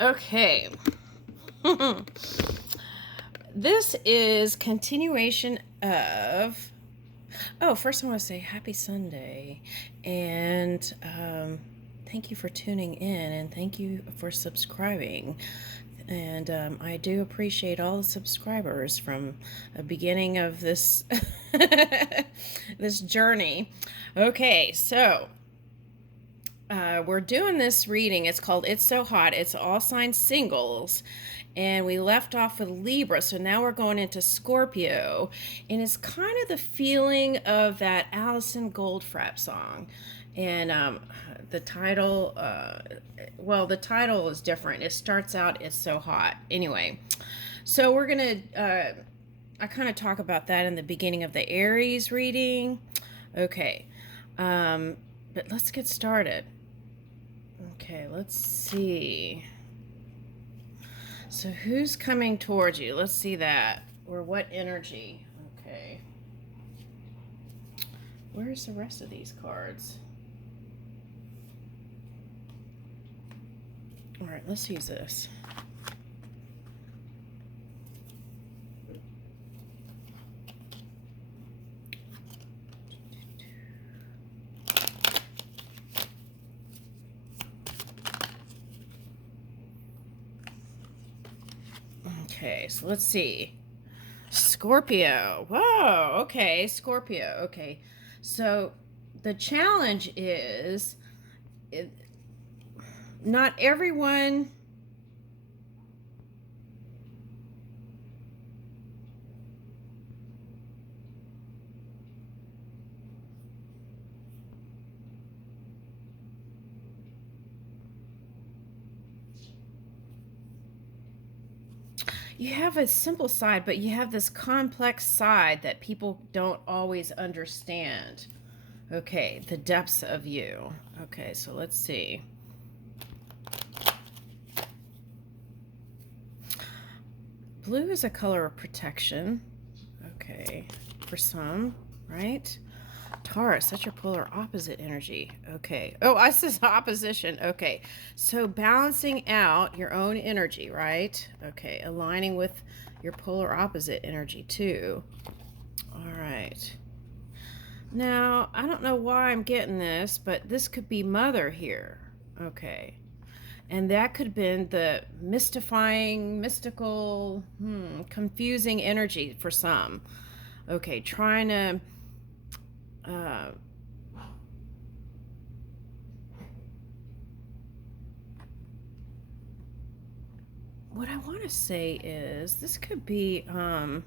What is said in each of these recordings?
Okay. This is continuation of. Oh, first I want to say happy Sunday, and thank you for tuning in, and thank you for subscribing. And I do appreciate all the subscribers from the beginning of this this journey. Okay, so we're doing this reading. It's called It's So Hot. It's all sign singles. And we left off with Libra. So now we're going into Scorpio. And it's kind of the feeling of that Allison Goldfrapp song. And the title, the title is different. It starts out, It's So Hot. Anyway, so we're going to, I kind of talk about that in the beginning of the Aries reading. Okay. But let's get started. Okay, let's see. So who's coming towards you? Let's see that. Or what energy? Okay. Where's the rest of these cards? All right, let's use this. Okay, so let's see. Scorpio. Whoa, okay, Scorpio. Okay, so the challenge is not everyone. You have a simple side, but you have this complex side that people don't always understand. Okay, the depths of you. Okay, so let's see. Blue is a color of protection. Okay, for some, right? Taurus, such a polar opposite energy. Okay. Oh, I said opposition. Okay. So balancing out your own energy, right? Okay. Aligning with your polar opposite energy too. All right. Now, I don't know why I'm getting this, but this could be mother here. Okay. And that could have been the mystifying, mystical, confusing energy for some. Okay. Trying to what I want to say is this could be oh,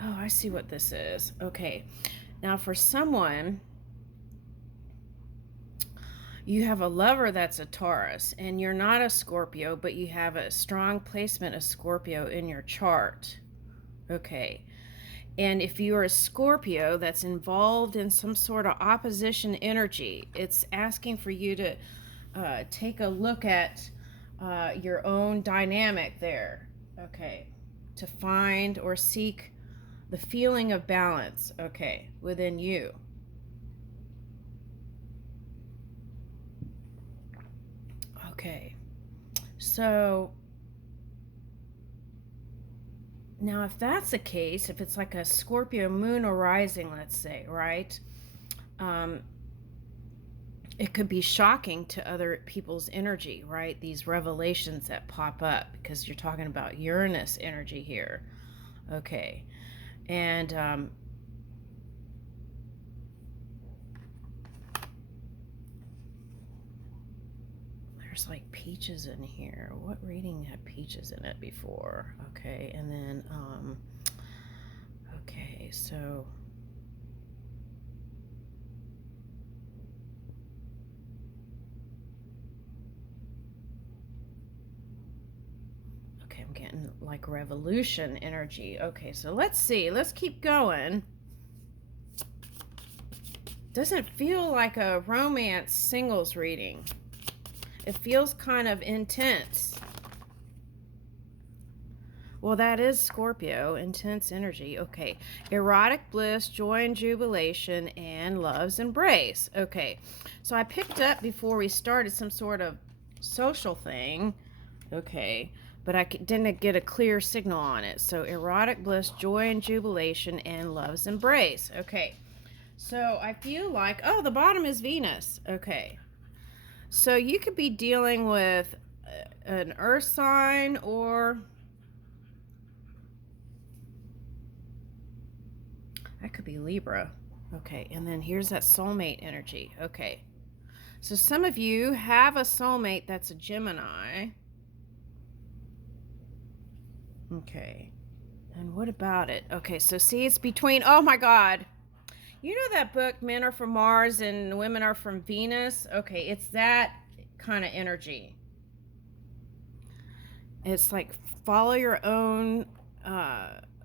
I see what this is. Okay. Now for someone, you have a lover that's a Taurus, and you're not a Scorpio, but you have a strong placement of Scorpio in your chart. Okay. And if you're a Scorpio that's involved in some sort of opposition energy, it's asking for you to take a look at your own dynamic there. Okay. To find or seek the feeling of balance, okay, within you. Okay. So now, if that's the case, if it's like a Scorpio moon or rising, let's say, right? It could be shocking to other people's energy, right? These revelations that pop up because you're talking about Uranus energy here. Okay. And there's like peaches in here. What reading had peaches in it before? Okay. And then, okay, so I'm getting like revolution energy. Okay, so let's see. Let's keep going. Doesn't feel like a romance singles reading. It feels kind of intense. Well, that is Scorpio, intense energy. Okay. Erotic bliss, joy and jubilation, and love's embrace. Okay. So I picked up before we started some sort of social thing. Okay. But I didn't get a clear signal on it. So erotic bliss, joy and jubilation, and love's embrace. Okay. So I feel like, oh, the bottom is Venus. Okay. So you could be dealing with an earth sign, or that could be Libra. Okay, and then here's that soulmate energy. Okay, so some of you have a soulmate that's a Gemini. Okay, and what about it? Okay, so see, it's between, oh my God. You know that book, Men Are From Mars and Women Are From Venus? Okay, it's that kind of energy. It's like follow your own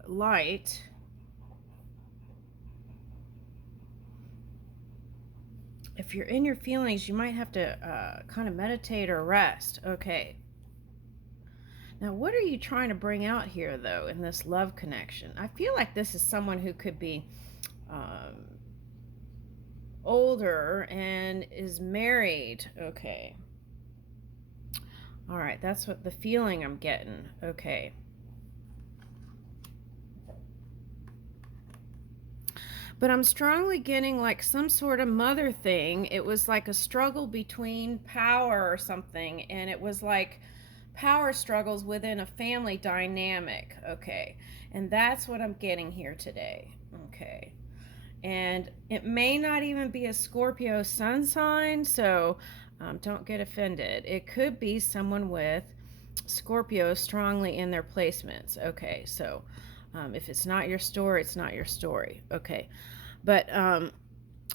light. If you're in your feelings, you might have to kind of meditate or rest. Okay. Now, what are you trying to bring out here, though, in this love connection? I feel like this is someone who could be older and is married. Okay. All right, that's what the feeling I'm getting. Okay. But I'm strongly getting like some sort of mother thing. It was like a struggle between power or something, and it was like power struggles within a family dynamic. Okay. And that's what I'm getting here today. Okay. And it may not even be a Scorpio sun sign, so don't get offended. It could be someone with Scorpio strongly in their placements. Okay, so if it's not your story, it's not your story. Okay, but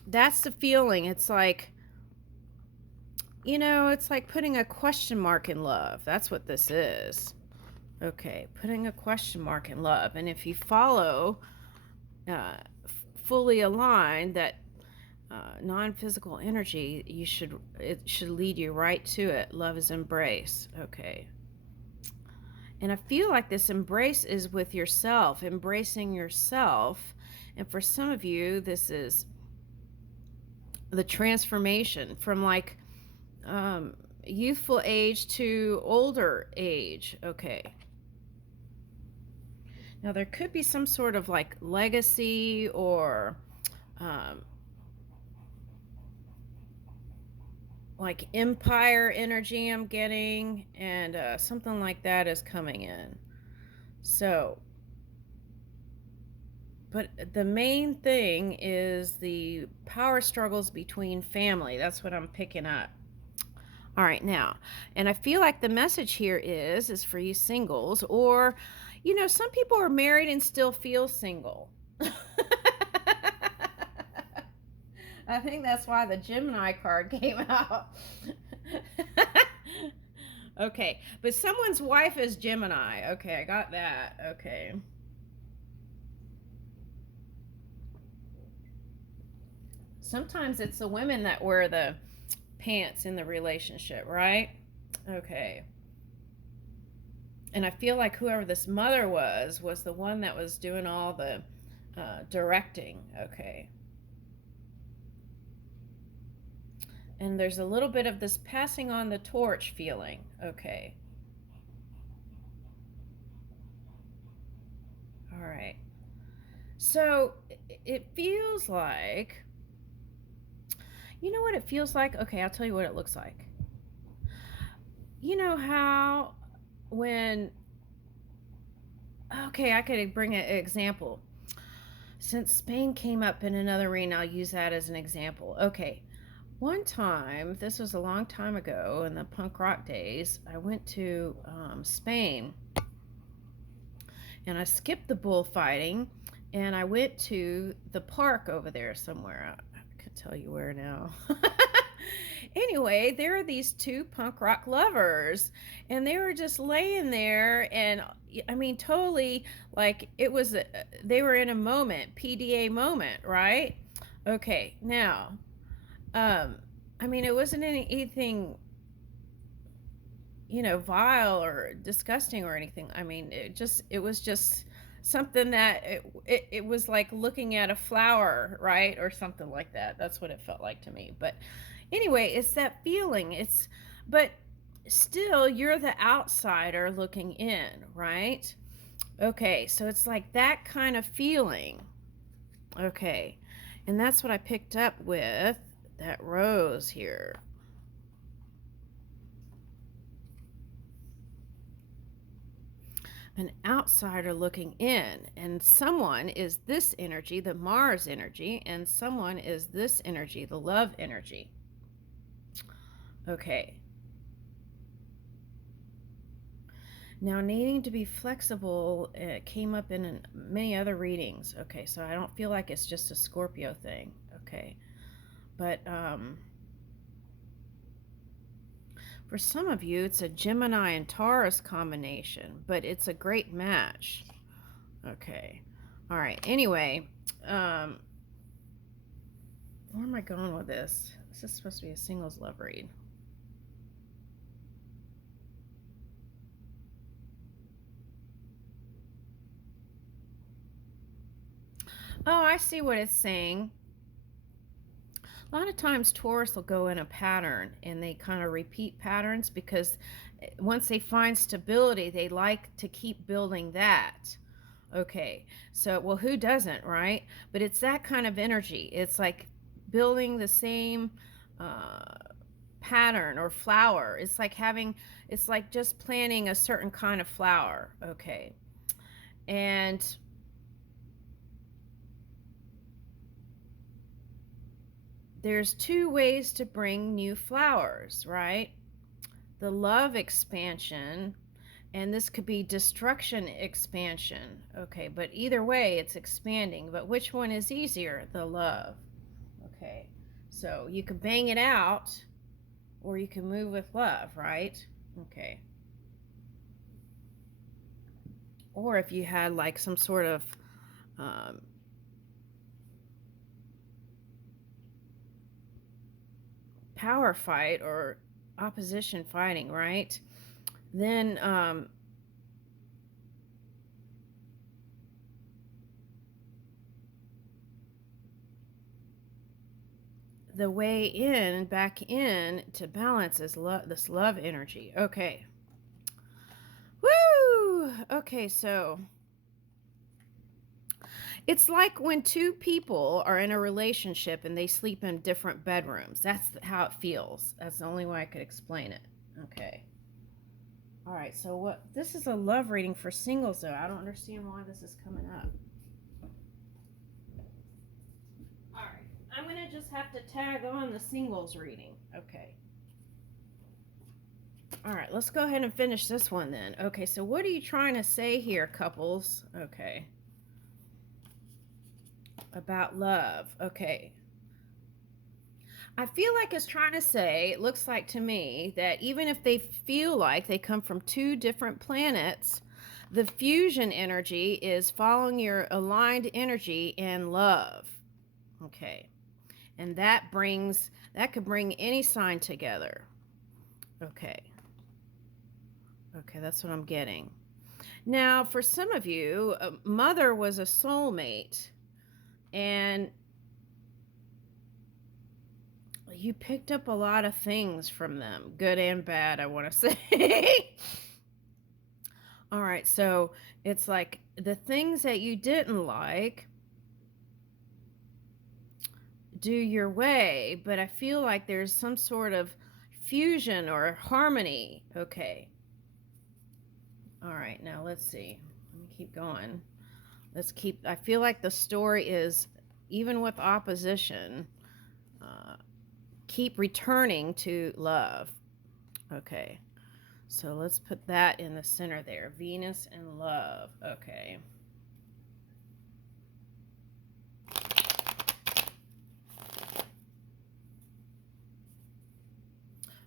that's the feeling. It's like, it's like putting a question mark in love. That's what this is. Okay, putting a question mark in love. And if you follow fully aligned that non-physical energy, it should lead you right to it. Love is embrace. Okay. And I feel like this embrace is with yourself, embracing yourself. And for some of you, this is the transformation from like youthful age to older age. Okay. Now, there could be some sort of like legacy or like empire energy I'm getting, and something like that is coming in. So, but the main thing is the power struggles between family. That's what I'm picking up. All right, now, and I feel like the message here is for you singles, or, some people are married and still feel single. I think that's why the Gemini card came out. Okay, but someone's wife is Gemini. Okay, I got that. Okay. Sometimes it's the women that wear the pants in the relationship, right? Okay. And I feel like whoever this mother was the one that was doing all the directing. Okay. And there's a little bit of this passing on the torch feeling. Okay. All right. So it feels like, you know what it feels like? Okay, I'll tell you what it looks like. You know how okay, I could bring an example. Since Spain came up in another arena, I'll use that as an example. Okay. One time, this was a long time ago in the punk rock days, I went to Spain, and I skipped the bullfighting, and I went to the park over there somewhere. I could tell you where now. Anyway, there are these two punk rock lovers, and they were just laying there, and I mean, totally like they were in a moment, PDA moment, right? Okay, now, I mean, it wasn't anything, vile or disgusting or anything. I mean, it was just something that it was like looking at a flower, right? Or something like that. That's what it felt like to me. But anyway, it's that feeling. But still, you're the outsider looking in, right? Okay, so it's like that kind of feeling. Okay, and that's what I picked up with that rose here. An outsider looking in, and someone is this energy, the Mars energy, and someone is this energy, the love energy. Okay. Now, needing to be flexible came up in many other readings. Okay, so I don't feel like it's just a Scorpio thing. Okay, but for some of you, it's a Gemini and Taurus combination, but it's a great match. Okay, all right. Anyway, where am I going with this? This is supposed to be a singles love read. Oh, I see what it's saying. A lot of times Taurus will go in a pattern and they kind of repeat patterns because once they find stability, they like to keep building that. Okay, so, well, who doesn't, right? But it's that kind of energy. It's like building the same uh, pattern or flower. It's like just planting a certain kind of flower. Okay, and there's two ways to bring new flowers, right? The love expansion, and this could be destruction expansion. Okay, but either way, it's expanding. But which one is easier? The love. Okay, so you can bang it out or you can move with love, right? Okay. Or if you had like some sort of power fight or opposition fighting, right? Then the way in, back in to balance is this love energy. Okay. Woo! Okay, so it's like when two people are in a relationship and they sleep in different bedrooms. That's how it feels. That's the only way I could explain it. Okay. All right, so this is a love reading for singles, though. I don't understand why this is coming up. All right, I'm going to just have to tag on the singles reading. Okay. All right, let's go ahead and finish this one then. Okay, so what are you trying to say here, couples? Okay. About love. Okay. I feel like it's trying to say, it looks like to me, that even if they feel like they come from two different planets, the fusion energy is following your aligned energy in love. Okay. And that could bring any sign together. Okay. Okay, that's what I'm getting. Now, for some of you, mother was a soulmate, and you picked up a lot of things from them, good and bad, I want to say. All right, so it's like the things that you didn't like, do your way, but I feel like there's some sort of fusion or harmony. Okay. All right, now let's see. Let me keep going. I feel like the story is, even with opposition, keep returning to love. Okay. So let's put that in the center there. Venus and love. Okay.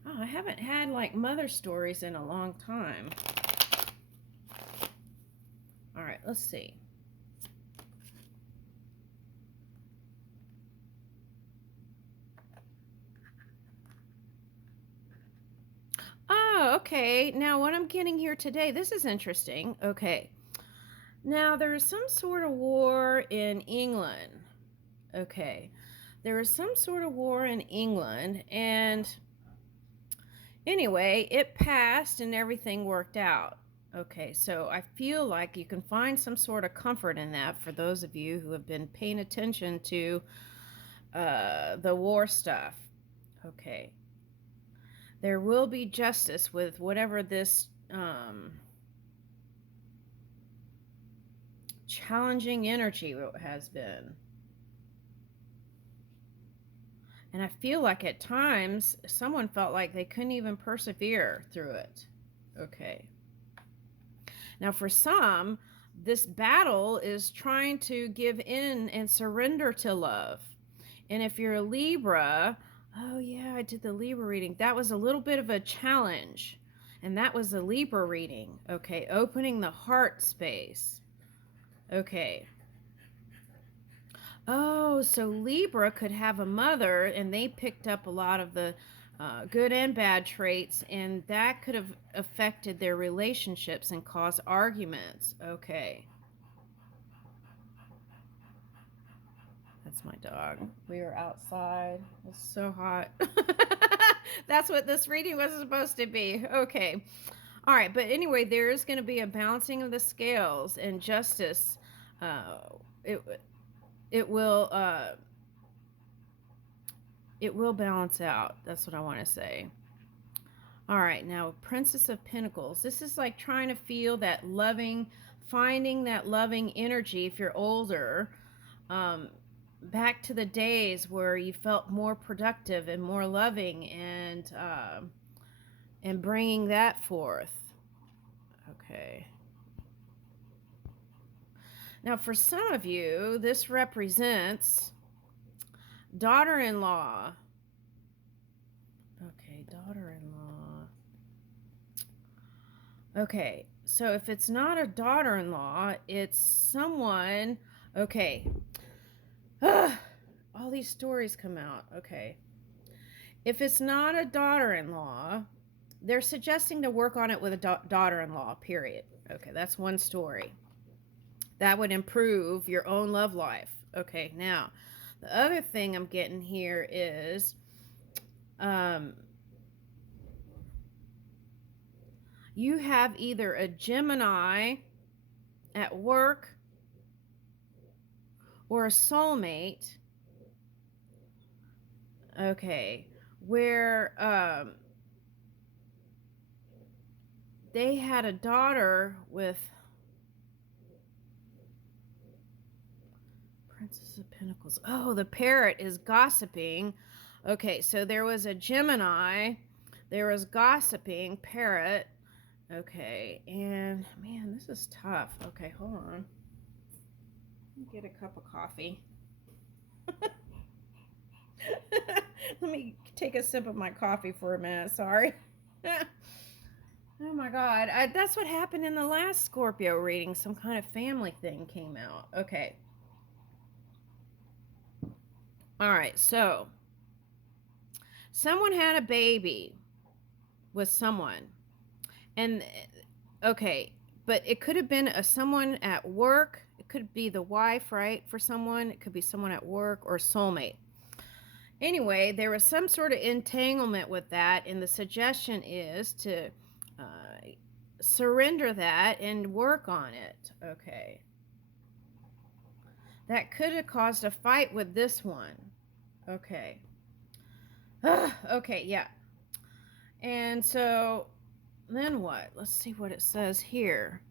Oh, I haven't had like mother stories in a long time. All right, let's see. Oh, Okay, now what I'm getting here today, this is interesting. Okay, now there is some sort of war in England. Okay, there is some sort of war in England, and anyway, it passed and everything worked out. Okay, so I feel like you can find some sort of comfort in that for those of you who have been paying attention to the war stuff. Okay, there will be justice with whatever this challenging energy has been. And I feel like at times someone felt like they couldn't even persevere through it. Okay. Now, for some, this battle is trying to give in and surrender to love. And if you're a Libra, oh, yeah, I did the Libra reading. That was a little bit of a challenge. And that was the Libra reading. Okay. Opening the heart space. Okay. Oh, so Libra could have a mother and they picked up a lot of the good and bad traits, and that could have affected their relationships and caused arguments. Okay. That's my dog. We are outside. It's so hot. That's what this reading was supposed to be. Okay. All right. But anyway, there is going to be a balancing of the scales and justice. Uh, it it will it will balance out. That's what I want to say. All right, now Princess of Pentacles. This is like trying to feel that loving, finding that loving energy if you're older. Back to the days where you felt more productive and more loving, and bringing that forth. Okay. Now, for some of you, this represents daughter-in-law. Okay, daughter-in-law. Okay, so if it's not a daughter-in-law, it's someone. Okay. All these stories come out. Okay. If it's not a daughter-in-law, they're suggesting to work on it with a daughter-in-law, period. Okay, that's one story. That would improve your own love life. Okay, now, the other thing I'm getting here is you have either a Gemini at work or a soulmate, okay, where they had a daughter with Princess of Pentacles. Oh, the parrot is gossiping. Okay, so there was a Gemini, there was gossiping parrot. Okay, and man, this is tough. Okay, hold on. Let me get a cup of coffee. Let me take a sip of my coffee for a minute. Sorry. Oh my God. That's what happened in the last Scorpio reading. Some kind of family thing came out. Okay. All right. So, someone had a baby with someone. And, okay. But it could have been someone at work. It could be the wife, right? For someone. It could be someone at work or soulmate. Anyway, there was some sort of entanglement with that, and the suggestion is to surrender that and work on it. Okay. That could have caused a fight with this one. Okay. Okay, yeah. And so, then what? Let's see what it says here.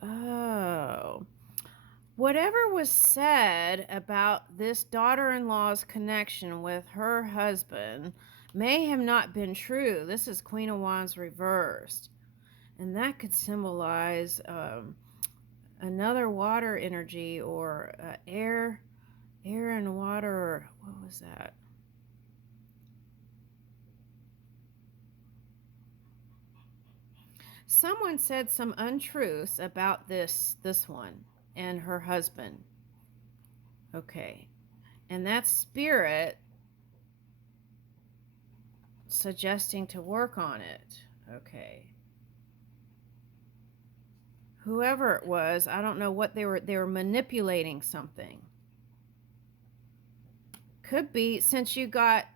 Oh. Whatever was said about this daughter-in-law's connection with her husband may have not been true. This is Queen of Wands reversed. And that could symbolize another water energy, or air and water, or what was that? Someone said some untruths about this one and her husband. Okay. And that's spirit suggesting to work on it. Okay. Whoever it was, I don't know what they were manipulating something. Could be, since you got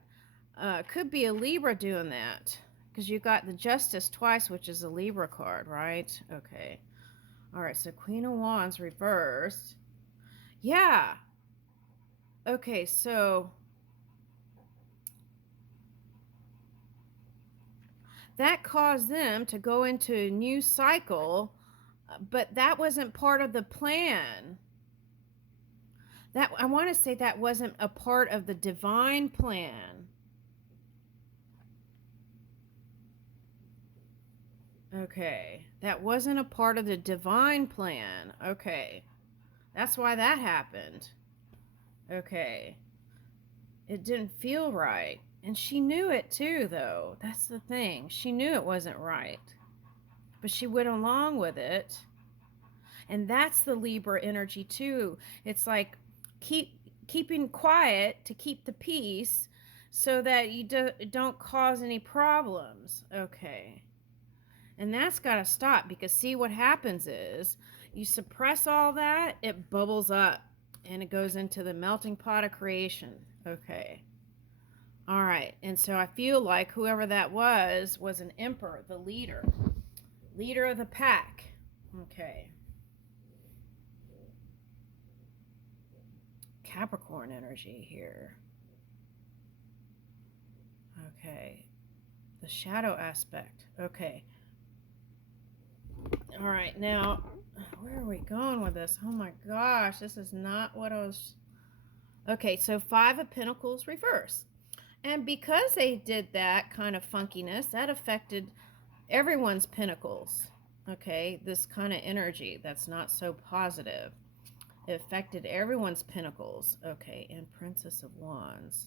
could be a Libra doing that, because you got the Justice twice, which is a Libra card, right? Okay. All right, so Queen of Wands reversed. Yeah. Okay, so that caused them to go into a new cycle, but that wasn't part of the plan. That, I want to say, that wasn't a part of the divine plan. Okay, that wasn't a part of the divine plan. Okay, that's why that happened. Okay, it didn't feel right. And she knew it too, though. That's the thing. She knew it wasn't right. But she went along with it. And that's the Libra energy too. It's like keeping quiet to keep the peace so that you don't cause any problems. Okay. And that's got to stop, because see what happens is you suppress all that, it bubbles up and it goes into the melting pot of creation. Okay. All right. And so I feel like whoever that was an emperor, the leader of the pack. Okay. Capricorn energy here. Okay. The shadow aspect. Okay. All right. Now, where are we going with this? Oh my gosh, this is not what I was. Okay, so Five of Pentacles reverse. And because they did that kind of funkiness, that affected everyone's pentacles. Okay, this kind of energy that's not so positive. It affected everyone's pentacles. Okay, and Princess of Wands.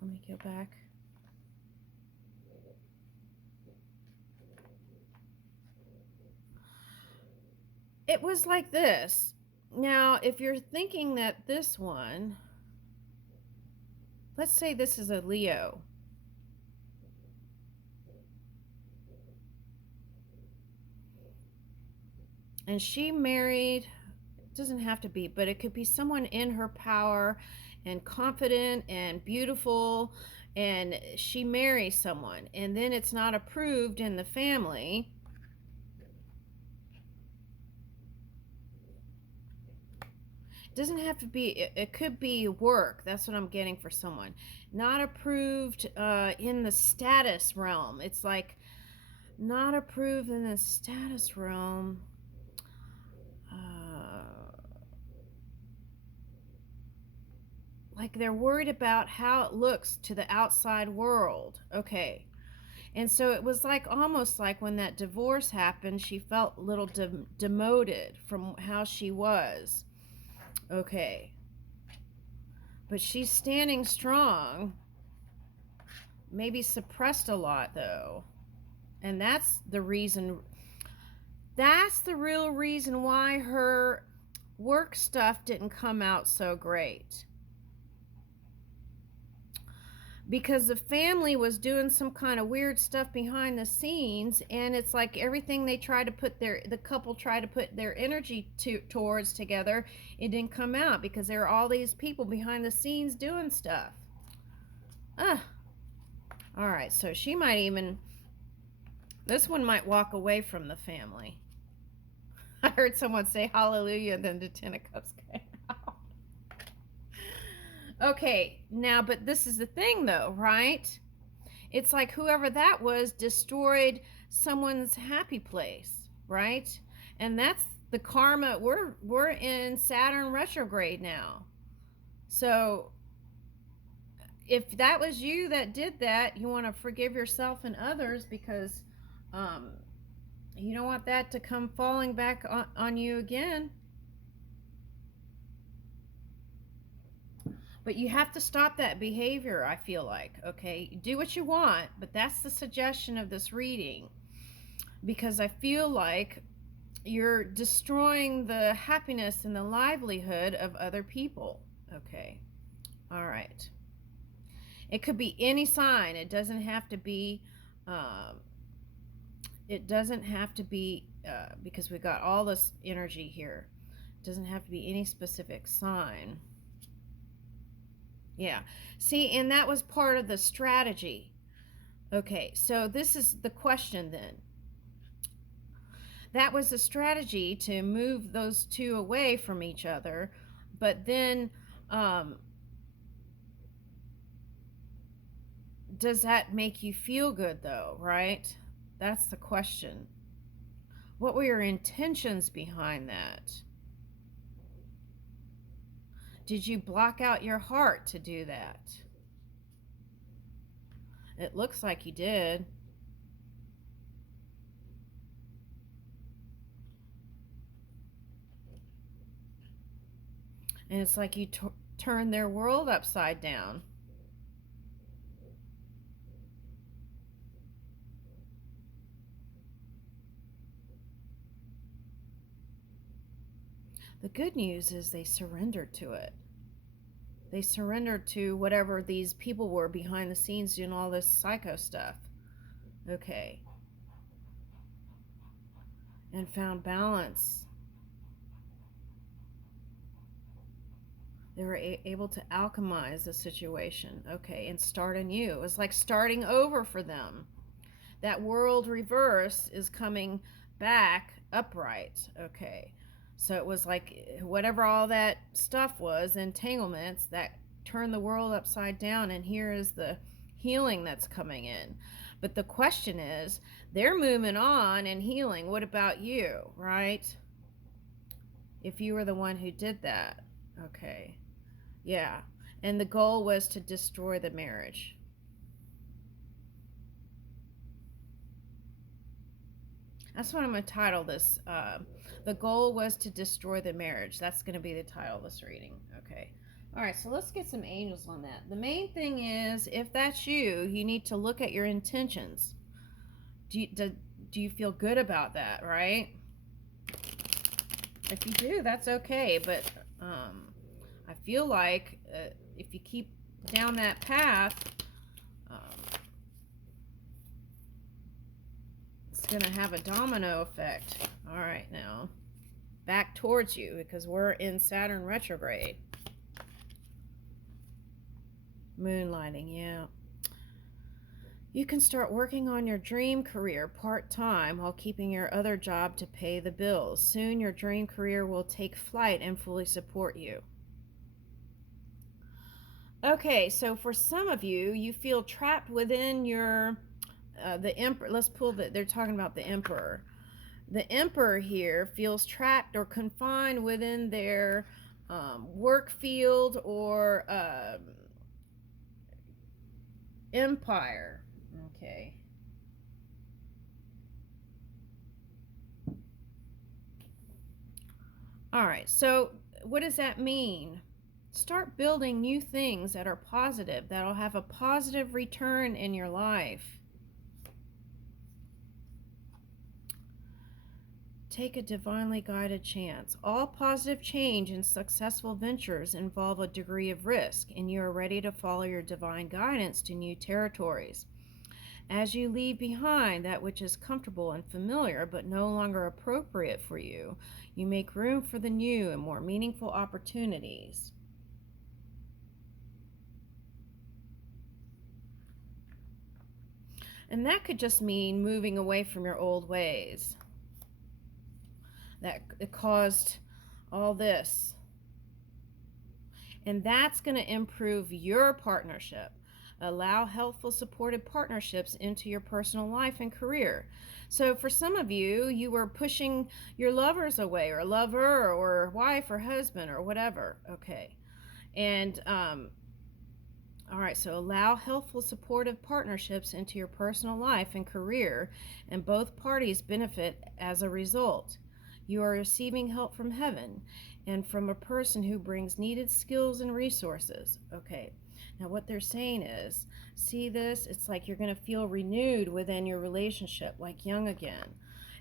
Let me go back. It was like this. Now, if you're thinking that this one, let's say this is a Leo. And she married, it doesn't have to be, but it could be someone in her power and confident and beautiful, and she marries someone, and then it's not approved in the family. It doesn't have to be, it could be work. That's what I'm getting for someone. Not approved in the status realm. It's like not approved in the status realm. Like they're worried about how it looks to the outside world. Okay. And so it was like almost like when that divorce happened, she felt a little demoted from how she was. Okay. But she's standing strong. Maybe suppressed a lot, though. And that's the reason. That's the real reason why her work stuff didn't come out so great. Because the family was doing some kind of weird stuff behind the scenes, and it's like everything they tried to put the couple tried to put their energy towards together, it didn't come out because there are all these people behind the scenes doing stuff. All right, so she might even, this one might walk away from the family. I heard someone say hallelujah, and then the Ten of Cups came out. Okay, now, but this is the thing though, right? It's like whoever that was destroyed someone's happy place, right? And that's the karma. We're in Saturn retrograde now. So if that was you that did that, you want to forgive yourself and others, because you don't want that to come falling back on you again. But you have to stop that behavior, I feel like. Okay, do what you want, but that's the suggestion of this reading, because I feel like you're destroying the happiness and the livelihood of other people. Okay. All right. It could be any sign. It doesn't have to be. Um, it doesn't have to be because we got all this energy here. It doesn't have to be any specific sign. Yeah. See, and that was part of the strategy. Okay, so this is the question then. That was the strategy to move those two away from each other, but then does that make you feel good though, right? That's the question. What were your intentions behind that? Did you block out your heart to do that? It looks like you did. And it's like you turned their world upside down. The good news is they surrendered to it. They surrendered to whatever these people were behind the scenes doing all this psycho stuff. Okay. And found balance. They were able to alchemize the situation. Okay. And start anew. It was like starting over for them. That world reverse is coming back upright. Okay. So it was like whatever all that stuff was, entanglements that turned the world upside down, and here is the healing that's coming in. But the question is, they're moving on and healing. What about you, right? If you were the one who did that. Okay. Yeah. And the goal was to destroy the marriage. That's what I'm going to title this. The goal was to destroy the marriage. That's going to be the title of this reading. Okay. All right, so let's get some angels on that. The main thing is, if that's you, you need to look at your intentions. Do you feel good about that, right? If you do, that's okay. But I feel like if you keep down that path, um, it's going to have a domino effect. All right, now back towards you because we're in Saturn retrograde. Moonlighting, yeah. You can start working on your dream career part-time while keeping your other job to pay the bills. Soon your dream career will take flight and fully support you. Okay, so for some of you, you feel trapped within your the emperor. Let's pull that. They're talking about the emperor. The emperor here feels trapped or confined within their work field or empire. Okay. All right. So what does that mean? Start building new things that are positive, that'll have a positive return in your life. Take a divinely guided chance. All positive change and successful ventures involve a degree of risk, and you are ready to follow your divine guidance to new territories. As you leave behind that which is comfortable and familiar but no longer appropriate for you, you make room for the new and more meaningful opportunities. And that could just mean moving away from your old ways. That it caused all this. And that's going to improve your partnership. Allow healthful, supportive partnerships into your personal life and career. So for some of you, you were pushing your lovers away, or lover, or wife, or husband, or whatever. Okay. And all right, so allow healthful, supportive partnerships into your personal life and career, and both parties benefit as a result. You are receiving help from heaven and from a person who brings needed skills and resources. Okay, now what they're saying is, see this? It's like you're going to feel renewed within your relationship, like young again.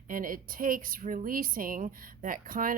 and it takes releasing that kind